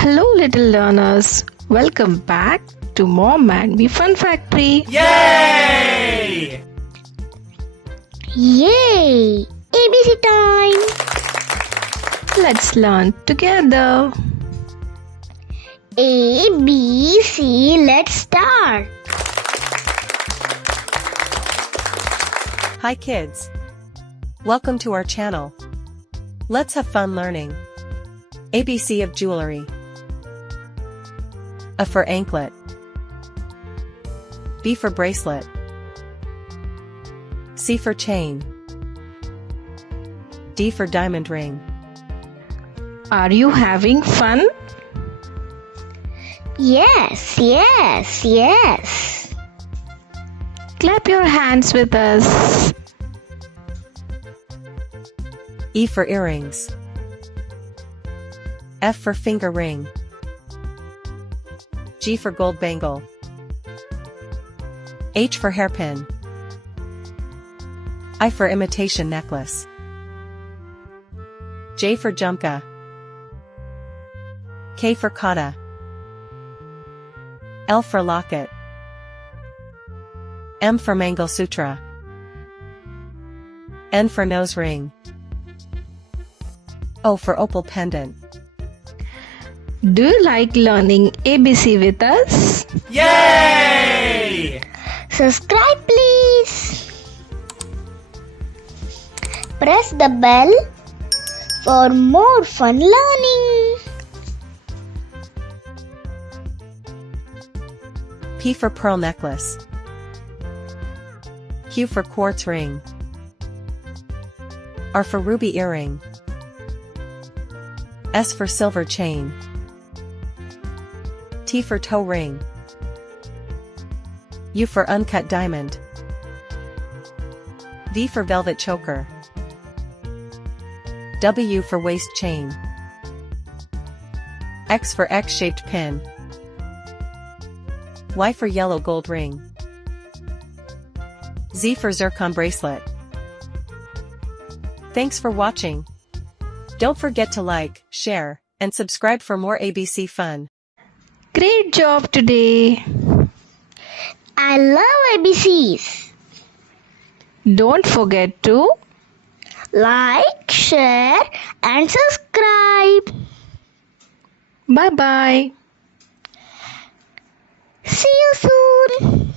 Hello, little learners. Welcome back to Mom and Me Fun Factory. Yay! Yay! ABC time! Let's learn together. A, B, C, let's start. Hi kids. Welcome to our channel. Let's have fun learning. ABC of jewelry. A for anklet. B for bracelet. C for chain. D for diamond ring. Are you having fun? Yes. Clap your hands with us. E for earrings. F for finger ring. G for gold bangle. H for hairpin. I for imitation necklace. J for jumka. K for kata. L for locket. M for Mangal Sutra. N for nose ring. O for opal pendant. Do you like learning ABC with us? Yay! Subscribe please. Press the bell for more fun learning. P for pearl necklace. Q for quartz ring. R for ruby earring. S for silver chain. T for toe ring. U for uncut diamond. V for velvet choker. W for waist chain. X for X-shaped pin. Y for yellow gold ring. Z for zircon bracelet. Thanks for watching. Don't forget to like, share, and subscribe for more ABC fun. Great job today. I love ABCs. Don't forget to Like, share and subscribe. bye-bye. See you soon.